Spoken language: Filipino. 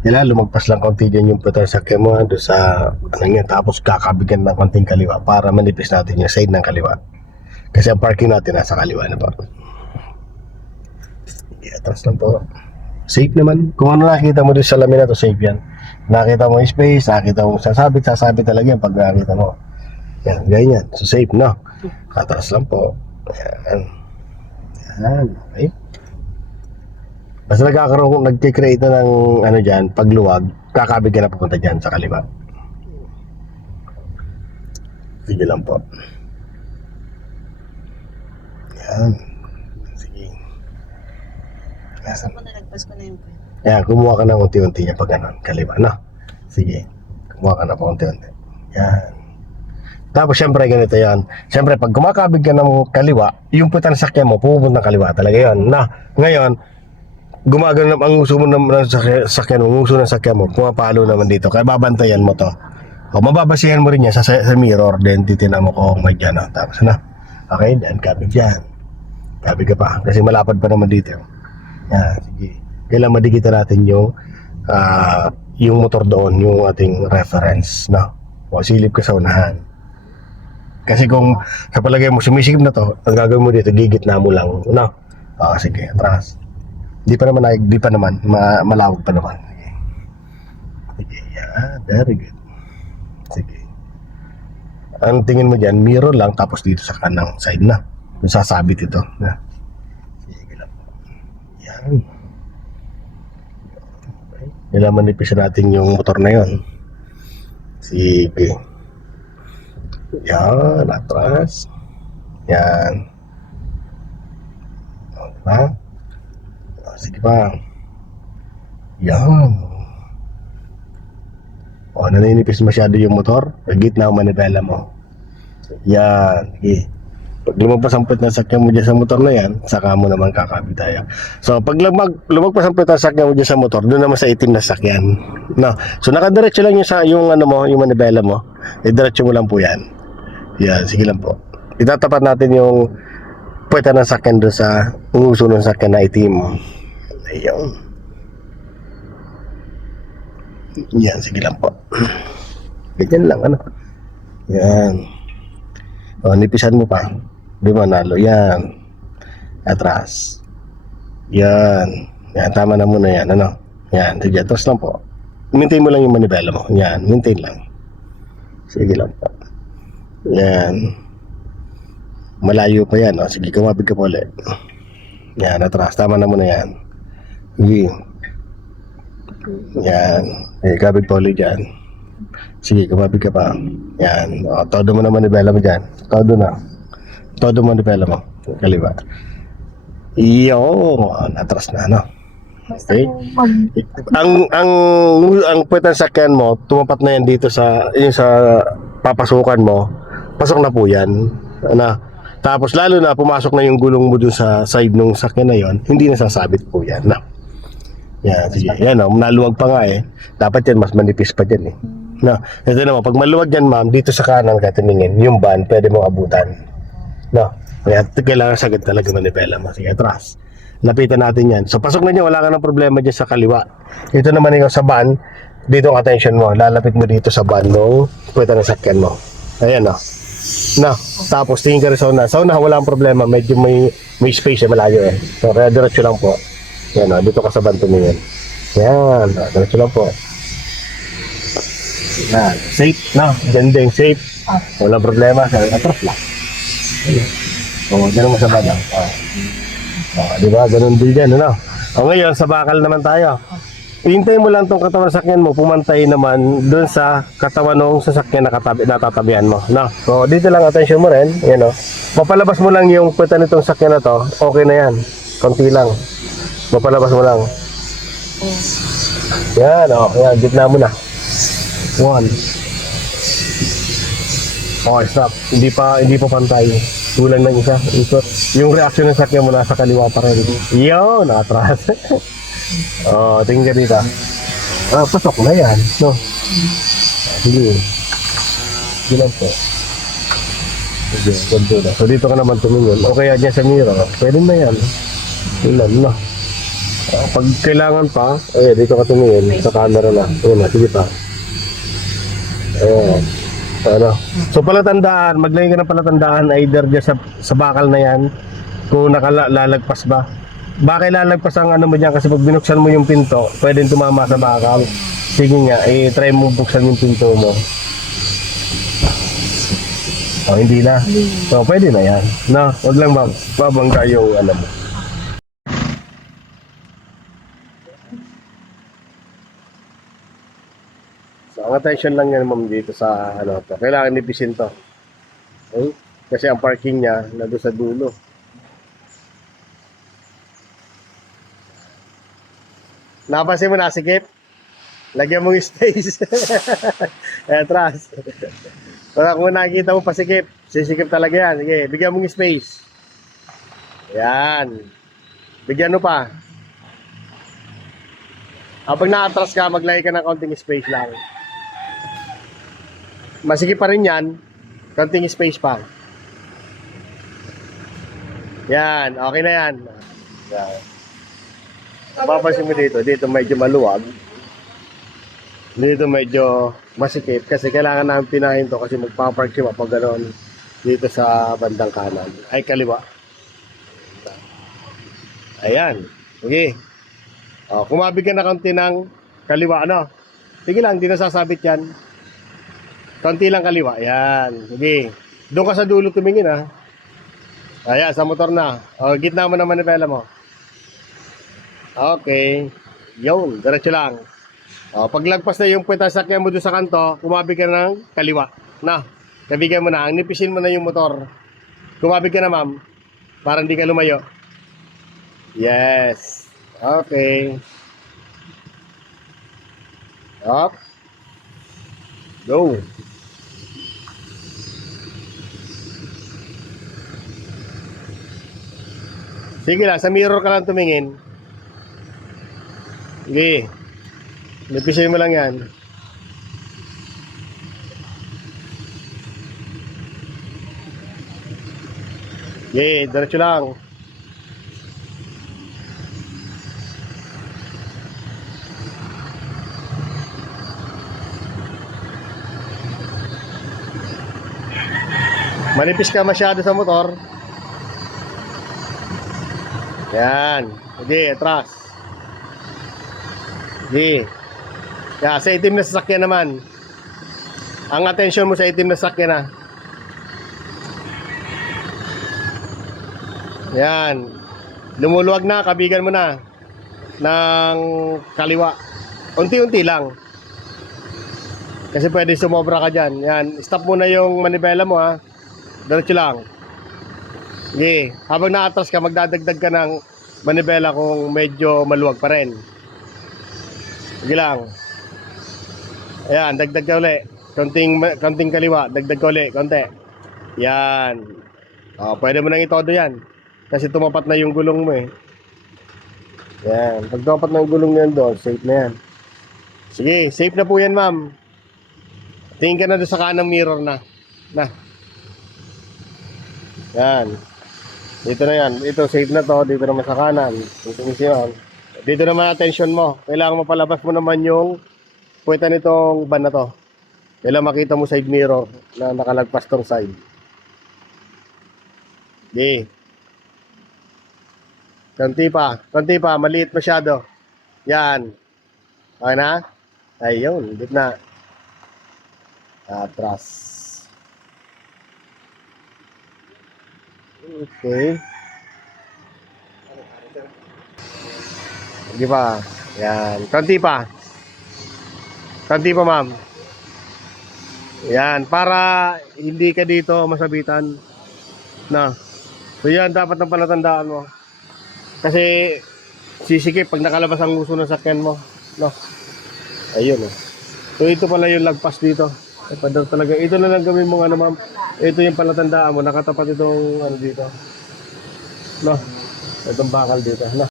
Kailangan lumagpas lang konti dyan yung puwetang sakyan mo doon sa ano yan, tapos kakabigyan ng konting kaliwa para manipis natin yung side ng kaliwa. Kasi ang parking natin nasa kaliwa na po. Atras lang po. Safe naman. Kung ano nakikita mo doon sa lamin na to, safe yan. Nakita mo yung space, nakita mo sasabit talaga yan pag nakita mo. Yan, ganyan. So safe, no? Atras lang po. Yan. Yan, okay. Basta nagkikreate na ng ano dyan, pagluwag, kakabig ka na pupunta dyan sa kaliwa. Sige lang po. Yan. Sige. Basta mo nalagpas ko na yung point. Yan, kumuha ka ng unti-unti niya pag ano, kaliwa, no? Sige. Kumuha ka na pa unti-unti. Yan. Tapos syempre ganito yan. Syempre pag kumakabig ka ng kaliwa, yung putan ng sakyan mo, pupunta ng kaliwa talaga yan. Na, ngayon, gumagano ang uso mo ng sakyan mo, ang uso ng sakyan mo, pumapalo naman dito. Kaya babantayan mo to. O, mababasihan mo rin yan sa mirror, then titinan mo kung may dyan. Tapos na. Okay, dyan, kabig dyan. Kabig ka pa, kasi malapad pa naman dito. Yan, sige. Kailangan madikitan natin yung motor doon, yung ating reference, no? O, silip ka sa unahan. Kasi kung sa palagay mo sumisikip na to, ang gagawin mo dito, gigitna mo lang, no? O, sige, atras. Di pa naman, malawag pa naman. Sige, yeah, very good. Sige. Ang tingin mo dyan, mirror lang, tapos dito sa kanang side na. Kung sasabit ito. Na. Sige lang. Yan. Okay. Kailangan manipisan natin yung motor na yon. Sige. Yan, atras. Yan. O, diba? O, sige pa. Yan. O, naninipis masyado yung motor, gitna ang manibela mo. Yan. Sige. Pag lumagpas ang puwet ng sakyan mo dyan sa motor na yan, saka mo naman kakabit tayo. So, pag lumagpas ang puwet ng sakyan mo dyan sa motor, doon naman sa itim na sakyan. No. So, nakadiretso lang yung ano mo, yung manibela mo. Diretso mo lang po yan. Yan, sige lang po. Itatapat natin yung puwet ng sakyan doon sa uso ng sakyan na itim. Ayun. Yan, sige lang po. Ganyan lang, ano. Yan. O, nipisan mo pa. Di ba, nalo? Yan. Atras. Yan. Yan, tama na muna yan, ano. Yan, sige, atras lang po. Maintain mo lang yung manibela mo. Yan, maintain lang. Sige lang po. Yan. Malayo pa yan, o. Sige, kumabig ka po ulit. Yan, atras. Tama na muna yan. Sige. Yan. Kabig pa ulit dyan. Sige, kumabig ka pa. Yan. O, todo mo naman manibela mo dyan. Todo na. Todo mo manibela mo. Kaliwa. Iyo. Natras na, no? Okay. Ang puwet ng sakyan mo, tumapat na yan dito sa papasukan mo. Pasok na po yan. Ano? Tapos lalo na pumasok na yung gulong mo dun sa side ng sakyan na yon, hindi na sasabit po yan. No? Yan, sige. Yan, no? Naluwag pa nga eh. Dapat yan, mas manipis pa dyan eh. No? Ito naman, pag maluwag yan, ma'am, dito sa kanan katiningin, yung van, pwede mong abutan. No? Kaya kailangan sagad talaga manipela mo. Sige, atras. Lapitan natin yan. So, pasok na dyan, wala ka ng problema dyan sa kaliwa. Ito naman yung sa van, dito ang attention mo. Lalapit mo dito sa van nung puweta ng sakyan mo. Ayan, no? No? Tapos, tingin ka rin sa una. Sa una, wala ang problema. Medyo may space eh, malayo eh. So, kaya diretso lang po. Yan, no? Dito ka sa van tumingin. Yan, no? Diretso lang po. Yan. Safe, no? Gandeng, safe. Walang problema. Atras lang. O, ganun mo sa van, no? Di ba? Ganun din dyan, ano? O, ngayon, sa bakal naman tayo. Hintay mo lang tong katawan ng sakyan mo, pumantay naman dun sa katawan ng sasakyan na natatabihan mo, no? So, dito lang attention mo rin, yan, no? Mapalabas mo lang yung puweta nitong sakyan na to, okay na yan. Konti lang. Mapalabas mo lang. Yan, o. Yan, gitna mo na. 1. Okay, stop. Hindi pa pantay. Tulang ng isa. Yung reaction ng sakyan mo nasa kaliwa pa rin. Yo, nakatras. Oh, tingin ka dito. Pasok na yan. No? Sige. Sige lang po. Sige, ganito na. So dito ka naman tumingin. O kaya dyan sa mirror. Pwede na yan. Ilan, no? Pag kailangan pa, dito ka tumingin sa camera na. Ayun na, sige pa. Ayan. Ano? So palatandaan, maglagay ka ng palatandaan either dyan sa bakal na yan kung nakalalagpas ba. Bakit lalagpas ang ano mo dyan kasi pag binuksan mo yung pinto, pwedeng tumama sa bakal. Sige nga, try mo buksan yung pinto mo. Oh, hindi na. So pwede na yan. No, wag lang babangga yung ano mo. So, ang attention lang yan ma'am dito sa ano to. Kailangan nipisin to. Okay? Kasi ang parking niya nandun sa dulo. Napansin mo nasikip? Lagyan mo yung space. Atras. Para kung nakikita mo pasikip, sisikip talaga yan. Sige, bigyan mo yung space. Yan. Bigyan mo pa. Pag na-atras ka, maglagay ka ng konting space lang. Masikip pa rin yan. Konting space pa. Yan, okay na yan. Yan. Papansin mo dito medyo maluwag. Dito medyo masikip kasi kailangan namin pinahin to kasi magpapark siya pag gano'n dito sa bandang kanan. Ay, kaliwa. Ayan. Okay. Kumabig ka na konti ng kaliwa, ano? Sige lang, hindi na sasabit yan. Konti lang kaliwa. Ayan. Sige. Doon ka sa dulo tumingin, ha? Ayan, sa motor na. Gitna mo naman ni pela mo. Okay. Yun, diretso lang. Paglagpas na yung puweta sa sakyan mo doon sa kanto, kumabig ka ng kaliwa. Na, nabigyan mo na. Nipisin mo na yung motor. Kumabig ka na, ma'am. Para hindi ka lumayo. Yes. Okay. Up. Go. Sige lang, sa mirror ka lang tumingin. Sige. Nipisin mo lang yan. Sige, diretso lang. Manipis ka masyado sa motor. Yan. Sige, atras. Sige. Yan, sa itim na sasakyan naman. Ang attention mo sa itim na sasakyan na. Yan. Lumuluwag na, kabigan mo na. Ng kaliwa. Unti-unti lang. Kasi pwede sumobra ka dyan. Yan. Stop mo na yung manibela mo, ha. Diretso lang. Sige. Habang naatras ka, magdadagdag ka ng manibela kung medyo maluwag pa rin. Sige lang. Ayan, dagdag ka ulit. Konting kaliwa, dagdag ka ulit, konti. Yan. Pwede mo nang itodo yan. Kasi tumapat na yung gulong mo eh. Yan. Pag tumapat na yung gulong niyan doon, safe na yan. Sige, safe na po yan, ma'am. Tingin ka na doon sa kanang mirror na. Na. Yan. Dito na yan. Ito, safe na to. Dito naman sa kanan. Dito naman attention mo. Kailangan mapalabas mo naman yung puweta nitong van na to. Kailangan makita mo side mirror na nakalagpas tong side. Di. Konti pa. Maliit masyado. Yan. Okay na? Ayun. Dito na. Atras. Okay. Di ba? Yan. Konti pa, ma'am. Yan. Para hindi ka dito masabitan. Na. So, yan. Dapat ng palatandaan mo. Kasi, sisikip pag nakalabas ang uso ng sakyan mo. No? Ayun. So, ito pala yung lagpas dito. Talaga. Ito na lang gawin mo, ano, ma'am. Ito yung palatandaan mo. Nakatapat itong, ano, dito. No? Itong bakal dito. No?